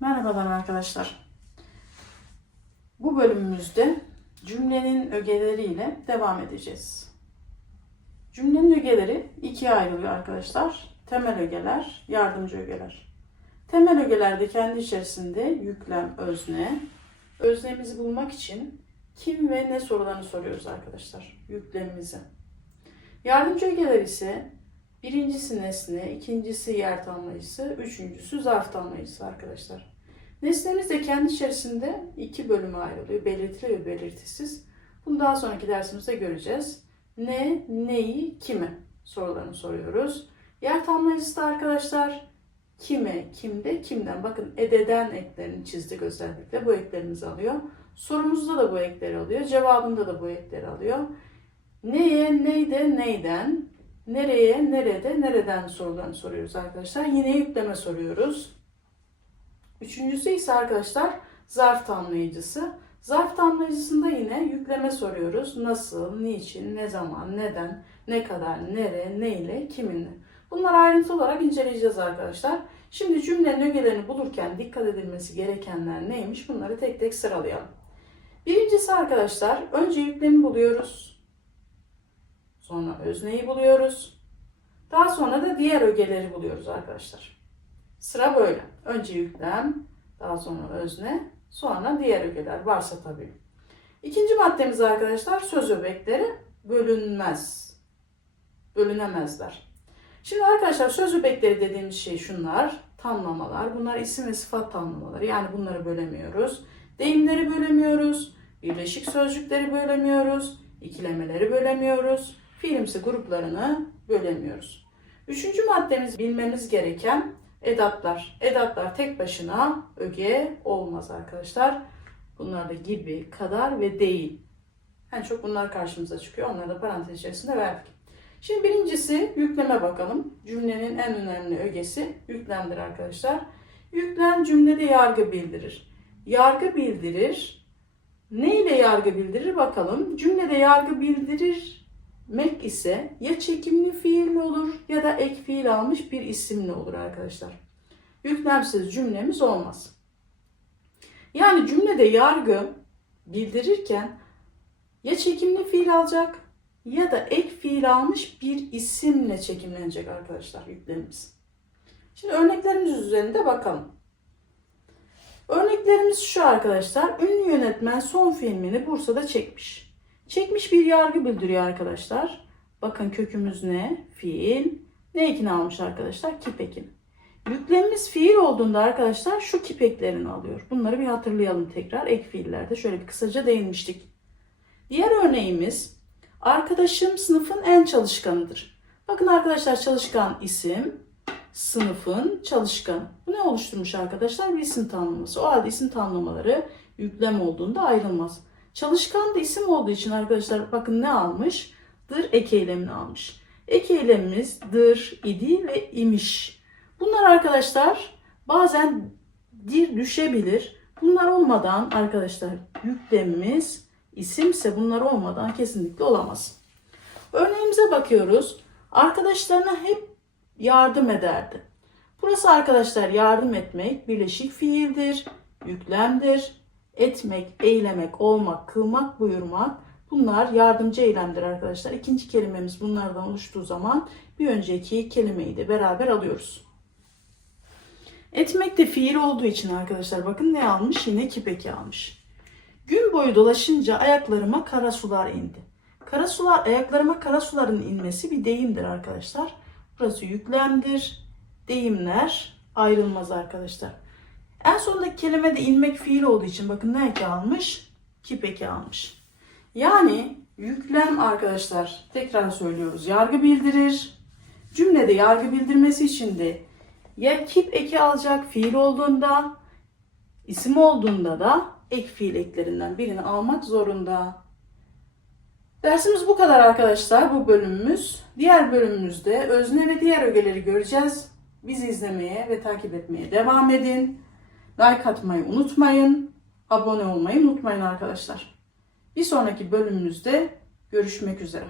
Merhabalar arkadaşlar. Bu bölümümüzde cümlenin ögeleriyle devam edeceğiz. Cümlenin ögeleri ikiye ayrılıyor arkadaşlar. Temel ögeler, yardımcı ögeler. Temel ögelerde kendi içerisinde yüklem, özne. Öznemizi bulmak için kim ve ne sorularını soruyoruz arkadaşlar. Yüklemimizi. Yardımcı ögeler ise birincisi nesne, ikincisi yer tamlayıcısı, üçüncüsü zarf tamlayıcısı arkadaşlar. Nesnemiz de kendi içerisinde iki bölüme ayrılıyor. Belirtili ve belirtisiz. Bunu daha sonraki dersimizde göreceğiz. Ne, neyi, kime sorularını soruyoruz. Yer tamlayıcısı da arkadaşlar kime, kimde, kimden. Bakın ededen eklerini çizdik özellikle. Bu eklerimizi alıyor. Sorumuzda da bu ekleri alıyor. Cevabında da bu ekleri alıyor. Neye, neyde, neyden, nereye, nerede, nereden sorularını soruyoruz arkadaşlar. Yine yükleme soruyoruz. Üçüncüsü ise arkadaşlar zarf tamlayıcısı. Zarf tamlayıcısında yine yükleme soruyoruz. Nasıl, niçin, ne zaman, neden, ne kadar, nere, neyle, kiminle. Bunları ayrıntı olarak inceleyeceğiz arkadaşlar. Şimdi cümlenin ögelerini bulurken dikkat edilmesi gerekenler neymiş? Bunları tek tek sıralayalım. Birincisi arkadaşlar önce yüklemi buluyoruz. Sonra özneyi buluyoruz. Daha sonra da diğer ögeleri buluyoruz arkadaşlar. Sıra böyle. Önce yüklem, daha sonra özne, sonra diğer ögeler varsa tabii. İkinci maddemiz arkadaşlar söz öbekleri bölünmez. Bölünemezler. Şimdi arkadaşlar söz öbekleri dediğimiz şey şunlar. Tamlamalar. Bunlar isim ve sıfat tamlamaları. Yani bunları bölemiyoruz. Deyimleri bölemiyoruz. Birleşik sözcükleri bölemiyoruz. ikilemeleri bölemiyoruz. Fiilimsi gruplarını bölemiyoruz. Üçüncü maddemiz bilmemiz gereken edatlar. Edatlar tek başına öge olmaz arkadaşlar. Bunlar da gibi, kadar ve değil. En çok bunlar karşımıza çıkıyor. Onları da parantez içerisinde verdik. Şimdi birincisi yükleme bakalım. Cümlenin en önemli ögesi yüklemdir arkadaşlar. Yüklem cümlede yargı bildirir. Yargı bildirir. Ne ile yargı bildirir bakalım. Cümlede yargı bildirirmek ise ya çekimli fiil mi olur ya da ek fiil almış bir isimle olur arkadaşlar. Yüklemsiz cümlemiz olmaz. Yani cümlede yargı bildirirken ya çekimli fiil alacak ya da ek fiil almış bir isimle çekimlenecek arkadaşlar yüklemimiz. Şimdi örneklerimiz üzerinde bakalım. Örneklerimiz şu arkadaşlar. Ünlü yönetmen son filmini Bursa'da çekmiş. Çekmiş bir yargı bildiriyor arkadaşlar. Bakın kökümüz ne? Fiil. Ne ekini almış arkadaşlar? Kip ekini. Yüklemimiz fiil olduğunda arkadaşlar şu kip eklerini alıyor. Bunları bir hatırlayalım tekrar. Ek fiillerde şöyle bir kısaca değinmiştik. Diğer örneğimiz arkadaşım sınıfın en çalışkanıdır. Bakın arkadaşlar çalışkan isim, sınıfın çalışkanı. Bu ne oluşturmuş arkadaşlar? Bir isim tanımlaması. O halde isim tanımlamaları yüklem olduğunda ayrılmaz. Çalışkan da isim olduğu için arkadaşlar bakın ne almış? Dır ek eylemini almış. Ek eylemimiz dır, idi ve imiş. Bunlar arkadaşlar bazen dir düşebilir. Bunlar olmadan arkadaşlar yüklemimiz isimse bunlar olmadan kesinlikle olamaz. Örneğimize bakıyoruz. Arkadaşlarına hep yardım ederdi. Burası arkadaşlar yardım etmek birleşik fiildir, yüklemdir. Etmek, eylemek, olmak, kılmak, buyurmak bunlar yardımcı eylemdir arkadaşlar. İkinci kelimemiz bunlardan oluştuğu zaman bir önceki kelimeyi de beraber alıyoruz. Etmek de fiil olduğu için arkadaşlar bakın ne almış? Yine kipeki almış. Gün boyu dolaşınca ayaklarıma kara sular indi. Kara sular, ayaklarıma kara suların inmesi bir deyimdir arkadaşlar. Burası yüklemdir. Deyimler ayrılmaz arkadaşlar. En sondaki kelime de inmek fiil olduğu için bakın ne eki almış? Kip eki almış. Yani yüklem arkadaşlar tekrar söylüyoruz yargı bildirir. Cümlede yargı bildirmesi için de ya kip eki alacak fiil olduğunda isim olduğunda da ek fiil eklerinden birini almak zorunda. Dersimiz bu kadar arkadaşlar bu bölümümüz. Diğer bölümümüzde özne ve diğer ögeleri göreceğiz. Bizi izlemeye ve takip etmeye devam edin. Like atmayı unutmayın. Abone olmayı unutmayın arkadaşlar. Bir sonraki bölümümüzde görüşmek üzere.